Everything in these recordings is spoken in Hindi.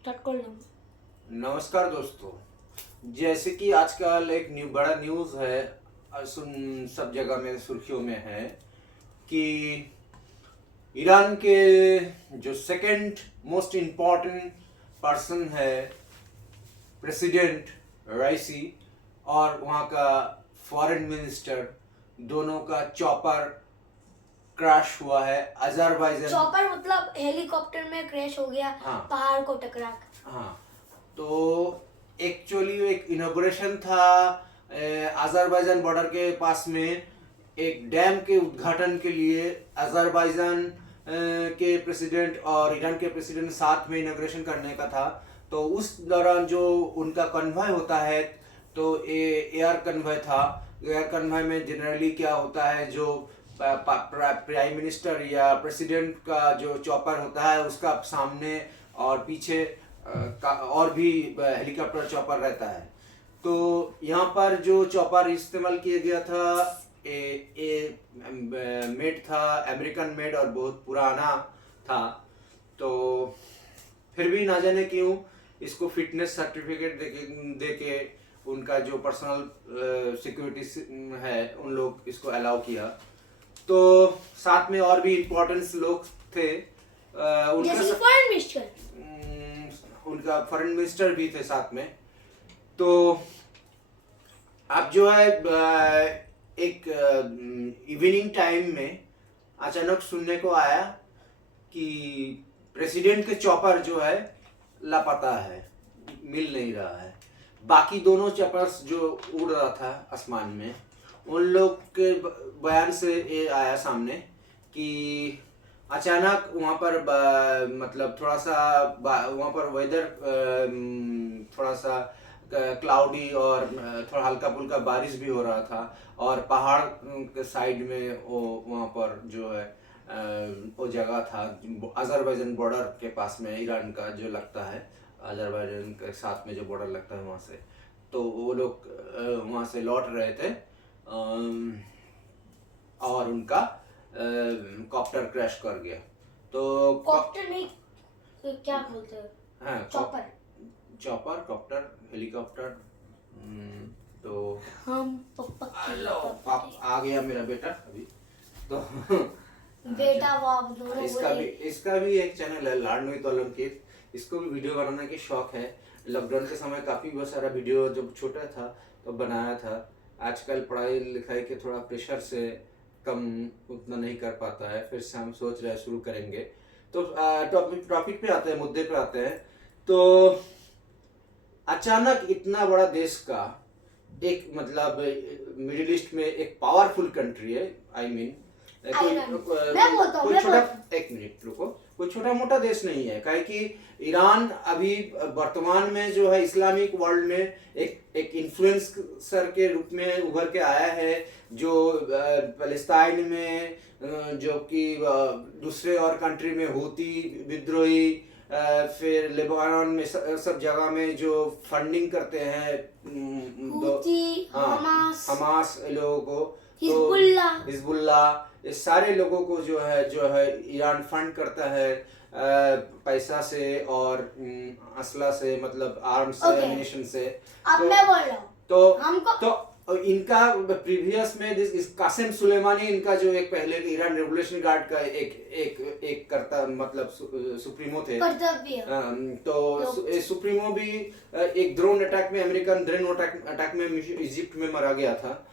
स्टार्ट कर लो। नमस्कार दोस्तों। जैसे कि आजकल एक बड़ा न्यूज़ है, सुन सब जगह में सुर्खियों में है कि ईरान के जो सेकंड मोस्ट इम्पोर्टेंट पर्सन है प्रेसिडेंट राइसी और वहाँ का फॉरेन मिनिस्टर, दोनों का चॉपर क्रैश हुआ है अजरबैजान। चॉपर मतलब हेलीकॉप्टर में क्रैश हो गया। हाँ पहाड़ को टकरा कर। हाँ। तो एक्चुअली एक इनॉग्रेशन था अजरबैजान बॉर्डर के पास में, एक डैम के उद्घाटन के लिए अजरबैजान के प्रेसिडेंट और ईरान के प्रेसिडेंट साथ में इनॉग्रेशन करने का था। तो उस दौरान जो उनका कन्वॉय होता है, तो एयर कन्वॉय था। एयर कन्वॉय में जनरली क्या होता है, जो प्राइम मिनिस्टर या प्रेसिडेंट का जो चॉपर होता है उसका सामने और पीछे और भी हेलीकॉप्टर चॉपर रहता है। तो यहाँ पर जो चॉपर इस्तेमाल किया गया था मेड था, अमेरिकन मेड और बहुत पुराना था। तो फिर भी ना जाने क्यों इसको फिटनेस सर्टिफिकेट देके उनका जो पर्सनल सिक्योरिटी है उन लोग इसको अलाउ किया। तो साथ में और भी इम्पोर्टेंट लोग थे, जैसे फॉरेन मिनिस्टर। उनका फॉरेन मिनिस्टर भी थे साथ में। तो अब जो है एक इवनिंग टाइम में अचानक सुनने को आया कि प्रेसिडेंट के चॉपर जो है लापता है, मिल नहीं रहा है। बाकी दोनों चॉपर्स जो उड़ रहा था आसमान में, उन लोग के बयान से ये आया सामने कि अचानक वहाँ पर मतलब थोड़ा सा वहाँ पर वेदर थोड़ा सा क्लाउडी और थोड़ा हल्का फुल्का बारिश भी हो रहा था। और पहाड़ के साइड में वो वहाँ पर जो है वो जगह था अजरबैजान बॉर्डर के पास में, ईरान का जो लगता है अजरबैजान के साथ में जो बॉर्डर लगता है वहाँ से। तो वो लोग वहाँ से लौट रहे थे और उनका कॉप्टर क्रैश कर गया। तो कॉप्टर नहीं, तो क्या बोलते हैं? हाँ, चॉपर। Copter, helicopter. तो हम पप्पा हेलो आ गया मेरा बेटा अभी। तो बेटा बाप दोनों इसका भी एक चैनल है लाडनोई तोलंकित। इसको भी वीडियो बनाने की शौक है। लॉकडाउन के समय काफ़ी बहुत सारा वीडियो जब छोटा था तो बनाया था। आजकल पढ़ाई लिखाई के थोड़ा प्रेशर से कम उतना नहीं कर पाता है, फिर से हम सोच रहे हैं शुरू करेंगे। तो टॉपिक पे आते हैं, मुद्दे पे आते हैं। तो अचानक इतना बड़ा देश का एक मतलब मिडिल ईस्ट में एक पावरफुल कंट्री है, आई मीन कोई छोटा, एक मिनट रुको, कोई छोटा मोटा देश नहीं है। काहे कि ईरान अभी वर्तमान में जो है इस्लामिक वर्ल्ड में एक इन्फ्लुएंसर के रूप में उभर के आया है, जो पैलेस्टाइन में जो कि दूसरे और कंट्री में हूती विद्रोही, फिर लेबनान में सब जगह में जो फंडिंग करते हैं हमास लोगों को, तो हिजबुल्ला, ये सारे लोगों को जो है ईरान फंड करता है पैसा से और असला से, मतलब आर्म्स से, एमिनेशन से। अब मैं बोल रहा हूँ तो इनका प्रीवियस में कासिम सुलेमानी, इनका जो एक पहले ईरान रेवोल्यूशन गार्ड का एक करता मतलब सुप्रीमो थे। तो सुप्रीमो भी एक ड्रोन अटैक में, अमेरिकन ड्रोन अटैक में इजिप्ट में मारा गया था।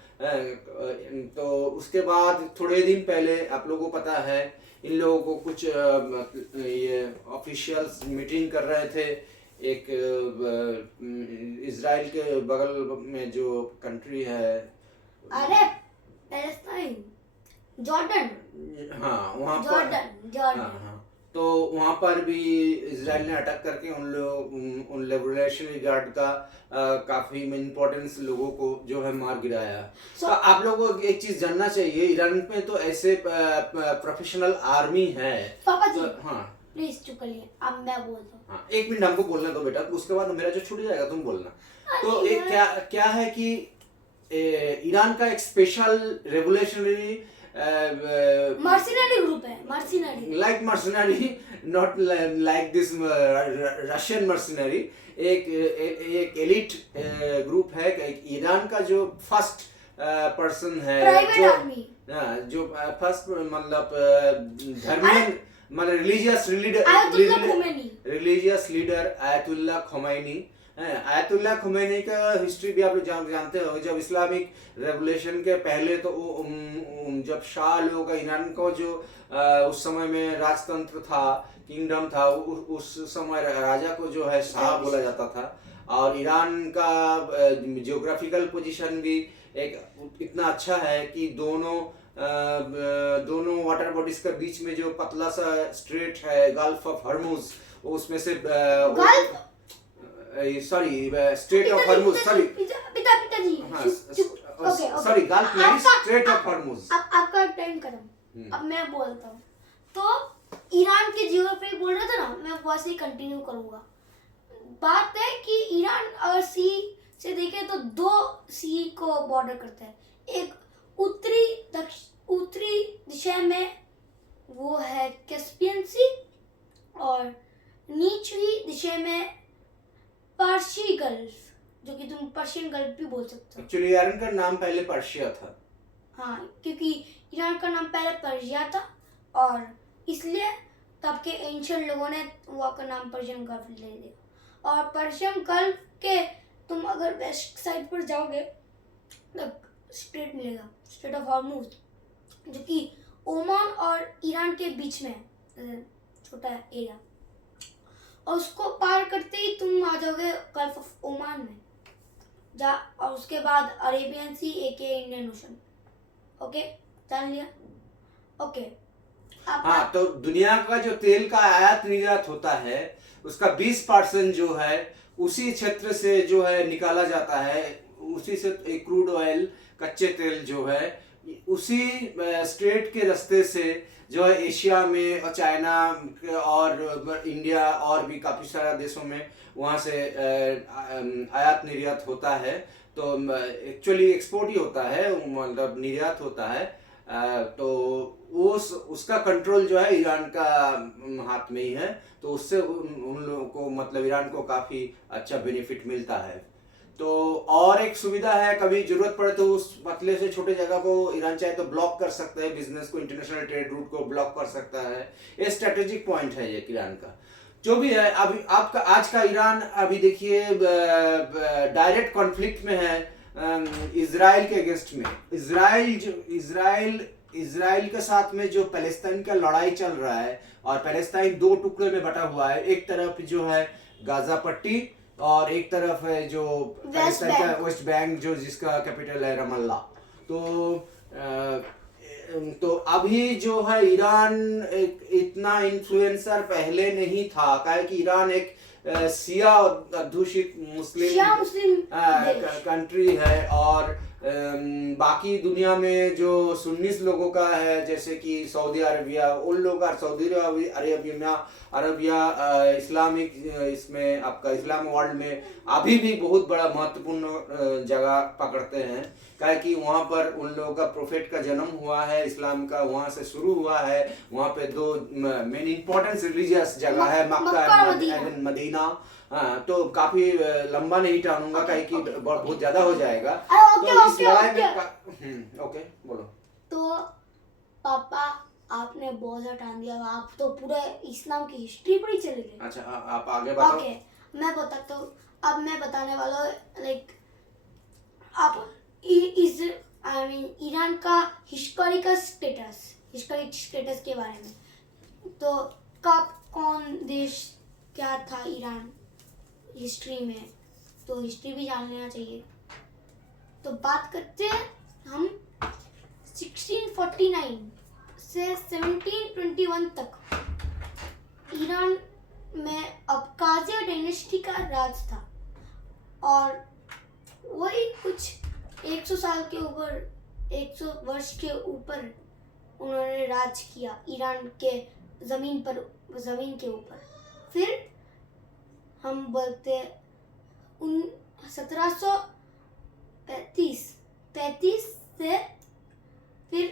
तो उसके बाद थोड़े दिन पहले आप लोगों को पता है इन लोगों को कुछ ये ऑफिशियल्स मीटिंग कर रहे थे एक इजराइल के बगल में जो कंट्री है, अरे पैलेस्टाइन, जॉर्डन। हाँ वहाँ पर, हाँ तो वहाँ पर भी इजराइल ने अटैक करके उन रेवोल्यूशनरी गार्ड का काफी इम्पोर्टेंस लोगों को जो है मार गिराया। तो आप लोगों को एक चीज जानना चाहिए, ईरान में तो ऐसे प्रोफेशनल आर्मी है। पापा जी, तो, हाँ प्लीज चुप करिए, अब मैं बोलता हूँ। हाँ, एक मिनट हमको बोलना दो बेटा, उसके बाद मेरा जो छूट जाएगा तुम बोलना। तो एक क्या है कि ईरान का एक स्पेशल रेवोल्यूशनरी मर्सिनरी ग्रुप है, mercenary. like mercenary, not like this Russian mercenary। एक एलिट ग्रुप है, एक ईरान का जो फर्स्ट पर्सन है, प्राइवेट आर्मी, जो फर्स्ट मतलब धर्मीय मतलब religious Ayatollah Khomeini. Religious leader Ayatollah Khomeini. Ayatollah Khomeini का हिस्ट्री भी आप लोग जानते हो। जब इस्लामिक रेवोल्यूशन के पहले तो जब शाह लोग ईरान को जो उस समय में राजतंत्र था, किंगडम था, उस समय राजा को जो है शाह बोला जाता था। और ईरान का जियोग्राफिकल पोजीशन भी एक इतना अच्छा है कि दोनों वाटर बॉडीज के बीच में जो पतला सा स्ट्रेट है, गल्फ ऑफ हर्मुज, उसमें से सॉरी स्ट्रेट ऑफ हर्मुज, सॉरी पिताजी, सॉरी गल्फ नहीं, स्ट्रेट ऑफ हर्मुज। अब आपका टाइम खत्म, अब मैं बोलता हूँ। तो ईरान के जियोग्राफी बोल रहे थे ना, मैं वैसे ही कंटिन्यू करूंगा। बात है कि ईरान अगर सी से देखें तो 2 सी को बॉर्डर करता है। एक उत्तरी दिशा में वो है कैस्पियन सी, और निचली दिशा में पर्शियन गल्फ, जो कि तुम पर्शियन गल्फ भी बोल सकते हो। एक्चुअली ईरान का नाम पहले पर्शिया था। हाँ, क्योंकि ईरान का नाम पहले पर्शिया था, और इसलिए तब के एंशियंट लोगों ने वहाँ का नाम पर्शियन गल्फ ले दिया। और पर्शियन गल्फ के तुम अगर वेस्ट साइड पर जाओगे तो स्ट्रेट मिलेगा, स्ट्रेट ऑफ हॉर्मुज, जो कि ओमान और ईरान के बीच में है, छोटा एरिया। और उसको पार करते ही तुम आ जाओगे गल्फ ऑफ ओमान में, और उसके बाद अरेबियन सी एके इंडियन ओशन। ओके, जान लिया? ओके। हाँ, तो दुनिया का जो तेल का आयात निर्यात होता है उसका 20% जो है उसी क्षेत्र से जो है निकाला जाता है। उसी से क्रूड ऑयल, कच्चे तेल जो है उसी स्ट्रेट के रास्ते से जो है एशिया में और चाइना और इंडिया और भी काफ़ी सारा देशों में वहाँ से आयात निर्यात होता है। तो एक्चुअली एक्सपोर्ट ही होता है, मतलब निर्यात होता है। तो उसका कंट्रोल जो है ईरान का हाथ में ही है। तो उससे उन लोगों को मतलब ईरान को काफ़ी अच्छा बेनिफिट मिलता है। तो और एक सुविधा है, कभी जरूरत पड़े तो उस पतले से छोटे जगह को ईरान चाहे तो ब्लॉक कर सकता है, बिजनेस को, इंटरनेशनल ट्रेड रूट को ब्लॉक कर सकता है। ये स्ट्रेटेजिक पॉइंट है ये ईरान का। जो भी है, अभी आपका आज का ईरान अभी देखिए डायरेक्ट कॉन्फ्लिक्ट में है इजराइल के अगेंस्ट में। इजराइल के साथ में जो पैलेस्टाइन का लड़ाई चल रहा है, और पैलेस्टाइन 2 टुकड़े में बटा हुआ है। एक तरफ जो है गाजा पट्टी और एक तरफ है जो पैलेस्टाइन का वेस्ट बैंक, जो जिसका कैपिटल है रमल्ला। तो अभी जो है ईरान इतना इन्फ्लुएंसर पहले नहीं था, क्या कि ईरान एक शिया अध्युषित मुस्लिम कंट्री है। और बाकी दुनिया में जो सुन्नीस लोगों का है, जैसे कि सऊदी अरबिया, उन लोगों का सऊदी अरबिया इस्लामिक इसमें आपका इस्लाम वर्ल्ड में अभी भी बहुत बड़ा महत्वपूर्ण जगह पकड़ते हैं। क्या कि वहाँ पर उन लोगों का प्रोफेट का जन्म हुआ है, इस्लाम का वहाँ से शुरू हुआ है। वहाँ पे 2 मेन इम्पोर्टेंस रिलीजियस जगह है, मक्का और मदीना। हाँ, तो काफी लंबा नहीं टानूंगा, कि बहुत ज्यादा हो जाएगा। तो इस लड़ाई में ओके बोलो। तो पापा आपने बहुत ज़्यादा टाइम दिया, आप तो पूरे इस्लाम की हिस्ट्री पर ही चले गए। अच्छा, आप आगे बताओ। ओके, मैं बताता हूँ। अब मैं बताने वाला हूँ आप ईरान का हिस्टोरिकल स्टेटस के बारे में। तो कब कौन देश क्या था ईरान हिस्ट्री में, तो हिस्ट्री भी जान लेना चाहिए। तो बात करते हैं हम 1649 से 1721 तक ईरान में अब्खाज़िया डायनेस्टी का राज था। और वही कुछ 100 साल के ऊपर, 100 वर्ष के ऊपर उन्होंने राज किया ईरान के ज़मीन के ऊपर। फिर हम बोलते 1735 से फिर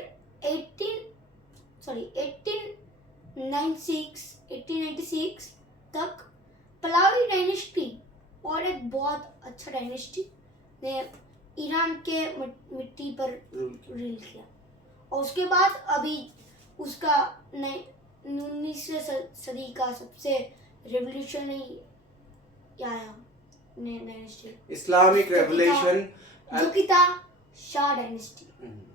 1896 तक पलावी डायनेस्टी और एक बहुत अच्छा डायनेस्टी ने ईरान के मिट्टी पर रूल किया, और उसके बाद अभी उसका 19वीं सदी का सबसे रेवोल्यूशनरी आया डायनेस्टी, इस्लामिक रेवोल्यूशन जो कि था शाह डायनेस्टी।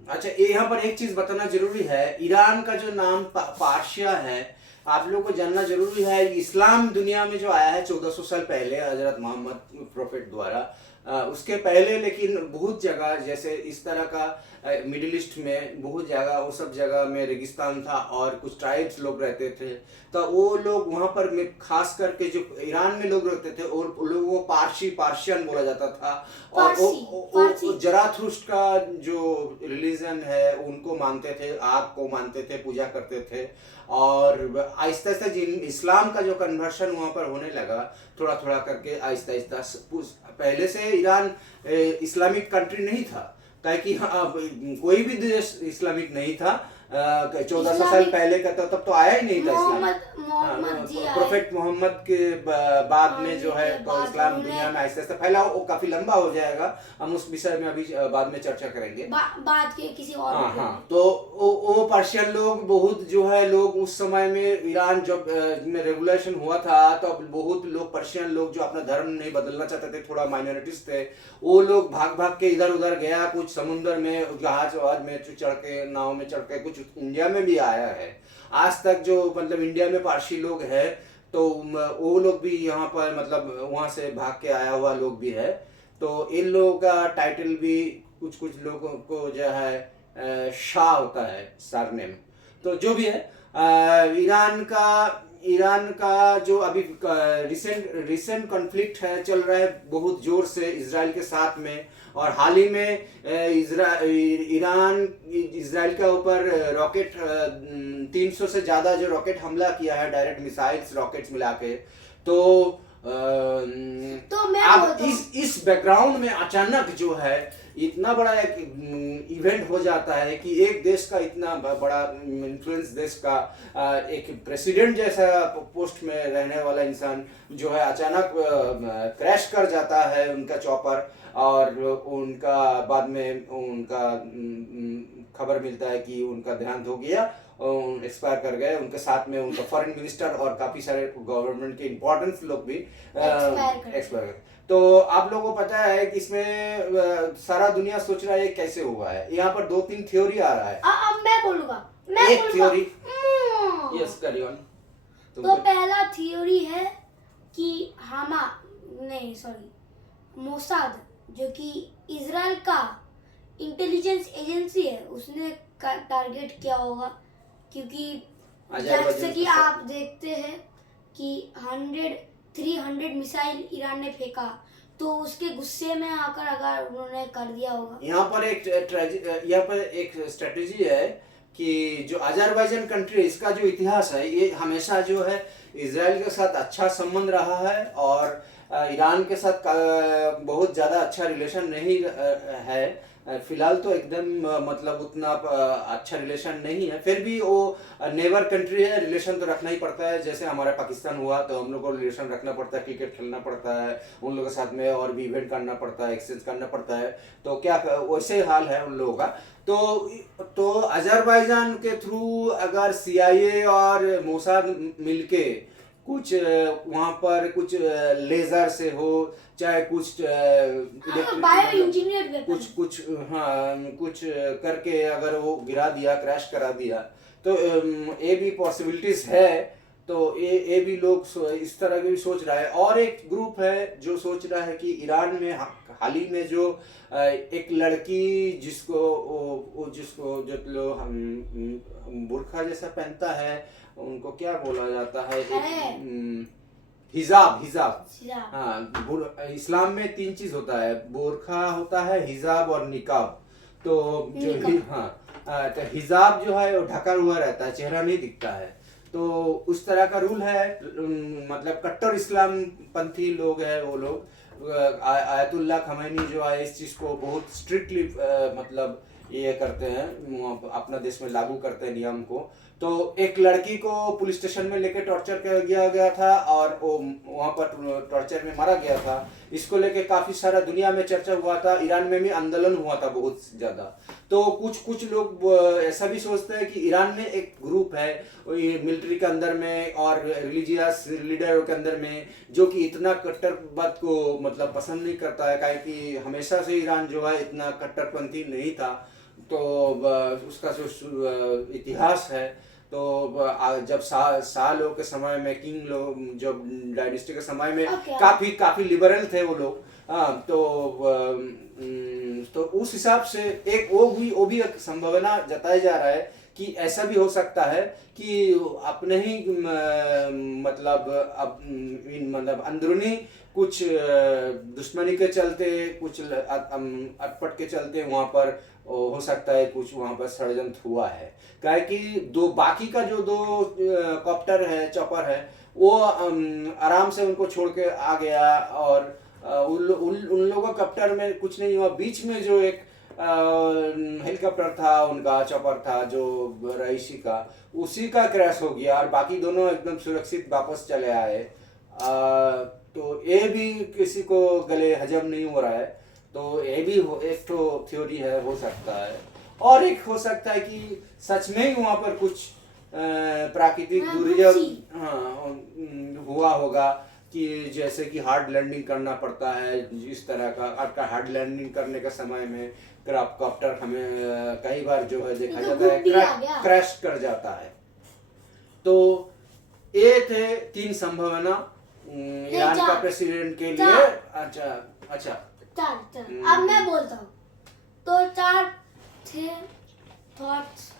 अच्छा, ये यहाँ पर एक चीज बताना जरूरी है, ईरान का जो नाम पारसिया है, आप लोगों को जानना जरूरी है। इस्लाम दुनिया में जो आया है 1400 साल पहले हजरत मोहम्मद प्रोफेट द्वारा, उसके पहले लेकिन बहुत जगह जैसे इस तरह का मिडिल ईस्ट में बहुत जगह, वो सब जगह में रेगिस्तान था और कुछ ट्राइब्स लोग रहते थे, तो वो लोग वहाँ पर में खास करके जो ईरान में लोग रहते थे और लोगों को पार्शियन बोला जाता था। और वो जराथुस्ट्र का जो रिलीजन है उनको मानते थे, आग को मानते थे, पूजा करते थे। और आहिस्ता आहिस्ता इस्लाम का जो कन्वर्शन वहाँ पर होने लगा, थोड़ा थोड़ा करके आहिस्ता आहिस्ता। पहले से ईरान इस्लामिक कंट्री नहीं था, ताकि कोई भी देश इस्लामिक नहीं था 1400 साल पहले का, तब तो आया ही नहीं था इस्लाम। प्रोफेट मोहम्मद के बाद में जो है तो इस्लाम दुनिया में आहिस्ता आहिस्ता फैला। वो काफी लंबा हो जाएगा, हम उस विषय में अभी बाद में चर्चा करेंगे बाद के किसी और। हाँ, तो वो पर्शियन लोग बहुत जो है लोग उस समय में ईरान जब में रेवोल्यूशन हुआ था, तो बहुत लोग पर्शियन लोग जो अपना धर्म नहीं बदलना चाहते थे, थोड़ा माइनॉरिटीज थे, वो लोग भाग भाग के इधर उधर गया, कुछ समुद्र में जहाज में चढ़ के, नाव में चढ़ के, कुछ इंडिया में भी आया है। आज तक जो मतलब इंडिया में पारसी लोग है, तो वो लोग भी यहाँ पर मतलब वहाँ से भाग के आया हुआ लोग भी है। तो इन लोगों का टाइटल भी कुछ लोगों को जो है शाह होता है, सरनेम। तो जो भी है, ईरान का जो अभी रिसेंट कॉन्फ्लिक्ट है चल रहा है बहुत जोर से इजराइल के साथ में। और हाल ही में ईरान इजराइल के ऊपर रॉकेट 300 से ज्यादा जो रॉकेट हमला किया है, डायरेक्ट मिसाइल्स रॉकेट्स मिला के। तो मैं अब इस बैकग्राउंड में अचानक जो है इतना बड़ा एक इवेंट हो जाता है कि एक देश का इतना बड़ा इन्फ्लुएंस देश का एक प्रेसिडेंट जैसा पोस्ट में रहने वाला इंसान जो है अचानक क्रैश कर जाता है उनका चॉपर, और उनका बाद में उनका खबर मिलता है कि उनका देहांत हो गया, एक्सपायर कर गए। उनके साथ में उनका फॉरेन मिनिस्टर और काफी सारे गवर्नमेंट के इम्पोर्टेंट लोग भी एक्सपायर कर। तो आप लोगों को पता है कि इसमें सारा दुनिया सोच रहा है कैसे हुआ है। यहाँ पर 2-3 थ्योरी आ रहा है। अब मैं बोलूंगा एक थ्योरी, यस कैरी ऑन। तो पहला थ्योरी है कि मोसाद जो कि इजराइल का इंटेलिजेंस एजेंसी है, उसने टारगेट किया होगा, क्योंकि जैसे कि आप देखते हैं कि 300 मिसाइल ईरान ने फेंका, तो उसके गुस्से में आकर अगर उन्होंने कर दिया होगा। यहाँ पर एक स्ट्रेटेजी है कि जो अजरबैजान कंट्री, इसका जो इतिहास है, ये हमेशा जो है इजराइल के साथ अच्छा संबंध रहा है और ईरान के साथ बहुत ज़्यादा अच्छा रिलेशन नहीं है। फिलहाल तो एकदम मतलब उतना अच्छा रिलेशन नहीं है, फिर भी वो नेबर कंट्री है, रिलेशन तो रखना ही पड़ता है। जैसे हमारा पाकिस्तान हुआ तो हम लोग को रिलेशन रखना पड़ता है, क्रिकेट खेलना पड़ता है उन लोगों के साथ में, और भी इवेंट करना पड़ता है, एक्सचेंज करना पड़ता है। तो क्या वैसे हाल है उन लोगों का। तो अजरबैजान के थ्रू अगर CIA और मोसाद मिलके कुछ वहाँ पर कुछ लेजर से हो, चाहे कुछ बायो इंजीनियर कुछ करके अगर वो गिरा दिया, क्रैश करा दिया, तो ये भी पॉसिबिलिटीज है। तो ये भी लोग इस तरह की भी सोच रहा है। और एक ग्रुप है जो सोच रहा है कि ईरान में हाल ही में जो एक लड़की जिसको जो लोग बुर्खा जैसा पहनता है, उनको क्या बोला जाता है, हिजाब। हाँ, इस्लाम में 3 चीज होता है, बुर्खा होता है, हिजाब और निकाब। तो जो तो हिजाब जो है वो ढका हुआ रहता है, चेहरा नहीं दिखता है। तो उस तरह का रूल है। मतलब कट्टर इस्लाम पंथी लोग हैं वो लोग, आयतुल्लाह खमैनी जो है इस चीज को बहुत स्ट्रिक्टली मतलब ये करते हैं, अपना देश में लागू करते हैं नियम को। तो एक लड़की को पुलिस स्टेशन में लेके टॉर्चर किया गया था और वो वहाँ पर टॉर्चर में मारा गया था। इसको लेके काफ़ी सारा दुनिया में चर्चा हुआ था, ईरान में भी आंदोलन हुआ था बहुत ज़्यादा। तो कुछ लोग ऐसा भी सोचते हैं कि ईरान में एक ग्रुप है मिलिट्री के अंदर में और रिलीजियस लीडरों के अंदर में जो कि इतना कट्टरवाद को मतलब पसंद नहीं करता है, काहे कि हमेशा से ईरान जो है इतना कट्टरपंथी नहीं था। तो उसका जो इतिहास है, तो जब शाह लोग के समय में, किंग लोग जो डायनेस्टी के समय में काफी लिबरल थे वो लोग। तो उस हिसाब से एक वो भी एक संभावना जताया जा रहा है कि ऐसा भी हो सकता है कि अपने ही मतलब अंदरूनी कुछ दुश्मनी के चलते, कुछ अटपट के चलते वहाँ पर हो सकता है कुछ वहाँ पर षड्यंत्र हुआ है। क्या कि बाकी का जो दो कॉप्टर है, चॉपर है, वो आराम से उनको छोड़ के आ गया और उन लोगों कॉप्टर में कुछ नहीं हुआ। बीच में जो एक हेलीकॉप्टर था, उनका चॉपर था जो रईसी का, उसी का क्रैश हो गया और बाकी दोनों एकदम सुरक्षित वापस चले आए। तो ये भी किसी को गले हजम नहीं हो रहा है। तो ये भी एक तो थ्योरी है, हो सकता है। और एक हो सकता है कि सच में ही वहाँ पर कुछ प्राकृतिक दुर्योग हुआ होगा कि जैसे कि हार्ड लैंडिंग करना पड़ता है, इस तरह का आपका हार्ड लैंडिंग करने के समय में क्राफ्टकॉप्टर हमें कई बार जो है देखा जाता है क्रैश कर जाता है। तो ये थे 3 संभावना ईरान का प्रेसिडेंट के लिए। अच्छा चार अब मैं बोलता हूँ। तो 4 थे थॉट्स।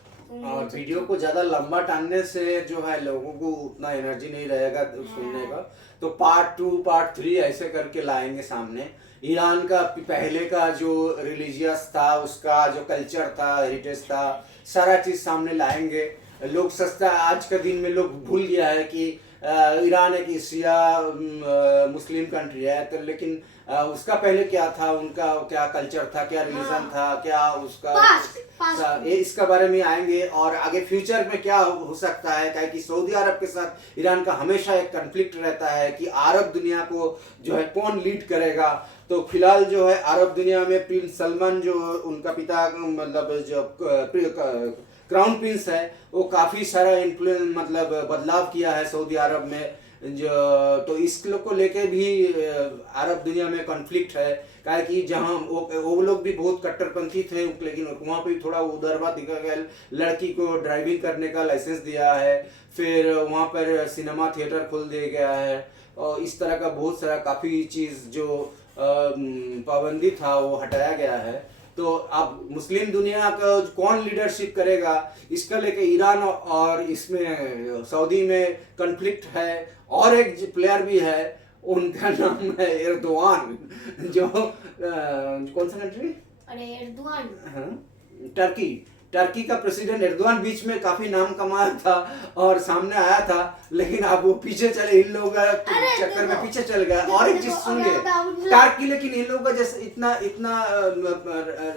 और वीडियो को ज्यादा लंबा टालने से जो है लोगों को उतना एनर्जी नहीं रहेगा सुनने का। तो पार्ट 2 पार्ट 3 ऐसे करके लाएंगे सामने। ईरान का पहले का जो रिलीजियस था, उसका जो कल्चर था, हेरिटेज था, सारा चीज सामने लाएंगे। लोग सस्ता आज के दिन में लोग भूल गया है कि ईरान एक शिया मुस्लिम कंट्री है। तो लेकिन उसका पहले क्या था, उनका क्या कल्चर था, क्या रिलीजन था, क्या उसका इसका बारे में आएंगे। और आगे फ्यूचर में क्या हो सकता है, क्या कि सऊदी अरब के साथ ईरान का हमेशा एक कन्फ्लिक्ट रहता है कि अरब दुनिया को जो है कौन लीड करेगा। तो फिलहाल जो है अरब दुनिया में प्रिंस सलमान जो उनका पिता मतलब जो क्राउन प्रिंस है, वो काफी सारा इन्फ्लुएंस मतलब बदलाव किया है सऊदी अरब में जो। तो इस लोग को लेके भी अरब दुनिया में कॉन्फ्लिक्ट है, क्या कि जहाँ वो लोग भी बहुत कट्टरपंथी थे, लेकिन वहाँ पे थोड़ा उदारवाद दिखा गया। लड़की को ड्राइविंग करने का लाइसेंस दिया है, फिर वहाँ पर सिनेमा थिएटर खोल दिया गया है और इस तरह का बहुत सारा काफ़ी चीज़ जो पाबंदी था वो हटाया गया है। तो अब मुस्लिम दुनिया का कौन लीडरशिप करेगा, इसका लेके ईरान और इसमें सऊदी में कॉन्फ्लिक्ट है। और एक प्लेयर भी है, उनका नाम है एर्दोआन, जो कौन सा कंट्री? अरे एर्दोआन, टर्की का प्रेसिडेंट एर्दोआन बीच में काफी नाम कमाया था और सामने आया था, लेकिन अब वो पीछे चले, इन लोगों का चक्कर में पीछे चल गया। और एक चीज सुनिए, टर्की लेकिन इन लोगों का जैसे इतना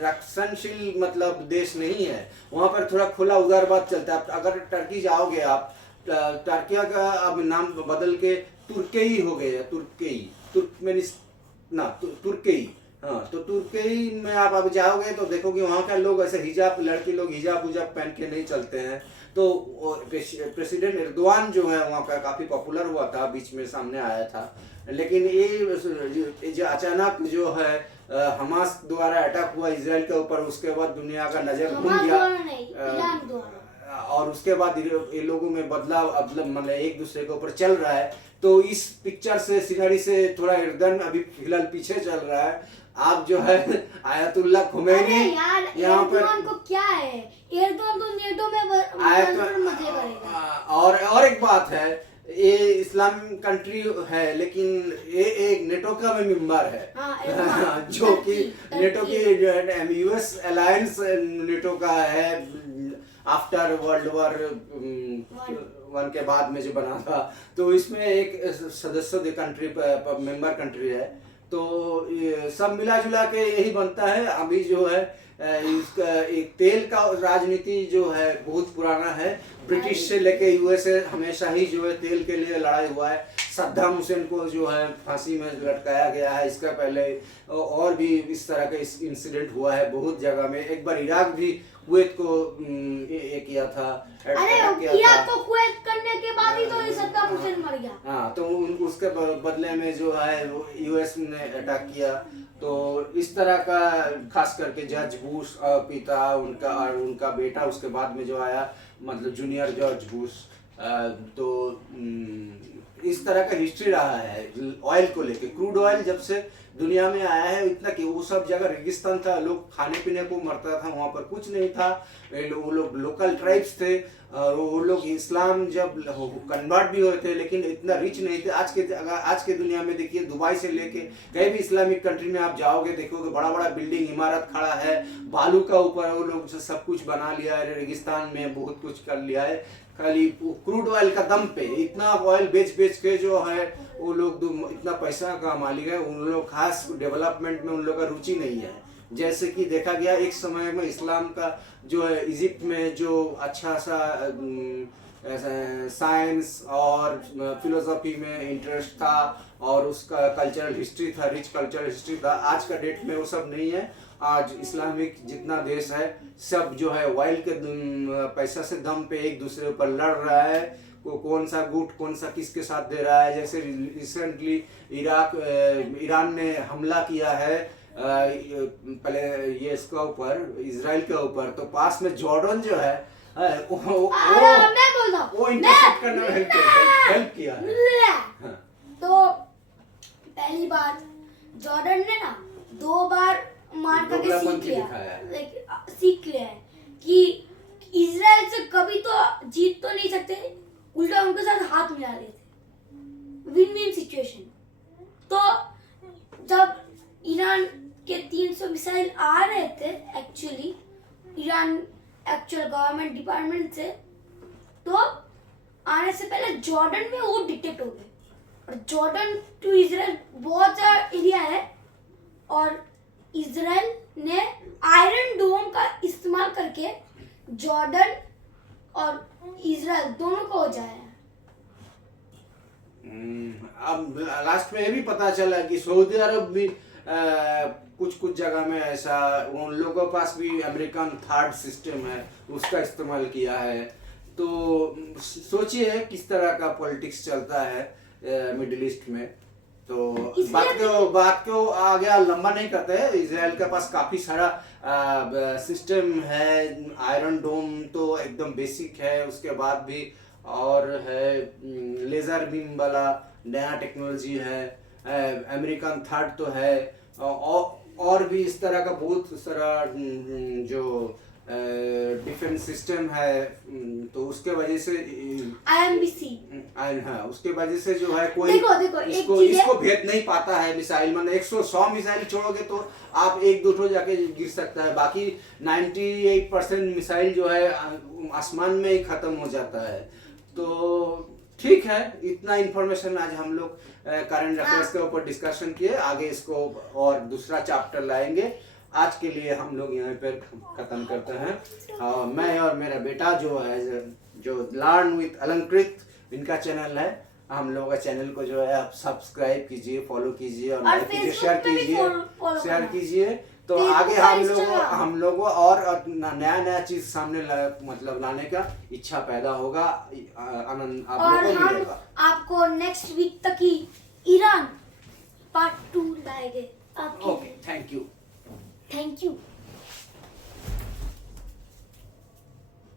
रक्षणशील मतलब देश नहीं है, वहां पर थोड़ा खुला उदारवाद चलता है। अगर टर्की जाओगे आप, टर्की का अब नाम बदल के तुर्की हो गया, तुर्की। हाँ, तो तुर्की में आप अब जाओगे तो देखोगे वहाँ का लोग ऐसे हिजाब, लड़के लोग हिजाब पहन के नहीं चलते हैं। तो प्रेसिडेंट एर्दोआन जो है वहाँ का काफ़ी पॉपुलर हुआ था, बीच में सामने आया था। लेकिन ये जो अचानक जो है हमास द्वारा अटैक हुआ इजराइल के ऊपर, उसके बाद दुनिया का नज़र घूम गया और उसके बाद ये लोगों में बदलाव मतलब एक दूसरे के ऊपर चल रहा है। तो इस पिक्चर से सिनारी से थोड़ा एर्दोआन अभी फिलहाल पीछे चल रहा है। आप जो है आयतुल्लाह खुमैनी यहाँ पर को क्या है, एर्दोआन तो नेटो में मजे करेगा। और एक बात है, ये इस्लाम कंट्री है लेकिन ये एक नेटो का मेंबर है। जो कि नेटो की यूएस अलायंस नेटो का है, आफ्टर वर्ल्ड वॉर 1 के बाद में जो बना था। तो इसमें एक सदस्य कंट्री मेंबर कंट्री है। तो ये सब मिला जुला के यही बनता है। अभी जो है इसका एक तेल का राजनीति जो है बहुत पुराना है। ब्रिटिश से लेके यूएसए हमेशा ही जो है तेल के लिए लड़ाई हुआ है। सद्दाम हुसैन को जो है फांसी में लटकाया गया है। इसका पहले और भी इस तरह का इंसिडेंट हुआ है बहुत जगह में। एक बार इराक भी कुवैत को ये किया था, अरे इराक को कुवैत करने के बाद ही तो ये सद्दाम हुसैन मर गया। हाँ, तो उसके बदले में जो है यूएस ने अटैक किया। तो इस तरह का खास करके जॉर्ज बुश पिता उनका और उनका बेटा उसके बाद में जो आया, मतलब जूनियर जॉर्ज बुश, तो इस तरह का हिस्ट्री रहा है ऑयल को लेके। क्रूड ऑयल जब से दुनिया में आया है इतना कि वो सब जगह रेगिस्तान था, लोग खाने पीने को मरता था, वहाँ पर कुछ नहीं था। वो लोग लोकल ट्राइब्स थे और वो लोग इस्लाम जब कन्वर्ट भी हुए थे लेकिन इतना रिच नहीं थे। आज के दुनिया में देखिए, दुबई से लेके कहीं भी इस्लामिक कंट्री में आप जाओगे देखोगे बड़ा बड़ा बिल्डिंग इमारत खड़ा है, बालू का ऊपर वो लोग सब कुछ बना लिया है। रेगिस्तान में बहुत कुछ कर लिया है खाली क्रूड ऑयल का दम पे। इतना ऑयल बेच के जो है वो लोग इतना पैसा का मालिक है। उन लोग खास डेवलपमेंट में उन लोग का रुचि नहीं है। जैसे कि देखा गया एक समय में इस्लाम का जो है इजिप्ट में जो अच्छा सा साइंस और फिलोसफी में इंटरेस्ट था और उसका कल्चरल हिस्ट्री था, रिच कल्चरल हिस्ट्री था। आज का डेट में वो सब नहीं है। आज इस्लामिक जितना देश है सब जो है ऑयल के पैसा से दम पे एक दूसरे ऊपर लड़ रहा है। कौन सा गुट कौन सा किसके साथ दे रहा है। जैसे रिसेंटली ईरान ने हमला किया है पहले ये इसका ऊपर इजराइल के ऊपर, तो पास में जॉर्डन जो है वो इंटरसेप्ट करने में हेल्प किया है। हाँ। तो पहली बार जॉर्डन ने ना 2 बार मार करके सीख लिया है कि इजराइल से कभी तो जीत तो नहीं सकते, उल्टा उनके साथ हाथ मिला लेते। Win win situation. तो जब ईरान के 300 मिसाइल आ रहे थे actually Iran actual government department से, तो आने से पहले जॉर्डन में वो डिटेक्ट हो गए। और जॉर्डन टू इजराइल बहुत सा एरिया है और इजराइल ने आयरन डोम का इस्तेमाल करके जॉर्डन और इजराइल दोनों को हो जाया। अब लास्ट में ये भी पता चला कि सऊदी अरब भी कुछ जगह में ऐसा उन लोगों के पास भी अमेरिकन थर्ड सिस्टम है, उसका इस्तेमाल किया है। तो सोचिए किस तरह का पॉलिटिक्स चलता है मिडिल ईस्ट में। तो बात को आगे लंबा नहीं करते हैं। इजराइल के पास काफी सारा सिस्टम है। आयरन डोम तो एकदम बेसिक है, उसके बाद भी और है लेजर बीम वाला नया टेक्नोलॉजी है। अमेरिकन थर्ड तो है और भी इस तरह का बहुत सारा जो डिफेंस सिस्टम है। तो उसके वजह से IMBC हाँ, उसके वजह से जो है कोई देखो, इसको भेद नहीं पाता है। मिसाइल मतलब 100 मिसाइल छोड़ोगे तो आप 1-2 जाके गिर सकता है, बाकी 98% मिसाइल जो है आसमान में ही खत्म हो जाता है। तो ठीक है, इतना इंफॉर्मेशन आज हम लोग करंट अफेयर्स के ऊपर डिस्कशन किए। आगे इसको और दूसरा चैप्टर लाएंगे। आज के लिए हम लोग यहाँ पर खत्म करते हैं। मैं और मेरा बेटा जो है जो लर्न विद अलंकृत इनका चैनल है, हम लोगों का चैनल को जो है आप सब्सक्राइब कीजिए, फॉलो कीजिए और लाइक कीजिए, शेयर कीजिए। तो आगे हम लोगों और नया चीज सामने मतलब लाने का इच्छा पैदा होगा, आनंद आप लोगों को मिलेगा। आपको नेक्स्ट वीक तक ही ईरान पार्ट 2 लाएंगे। Okay, thank you.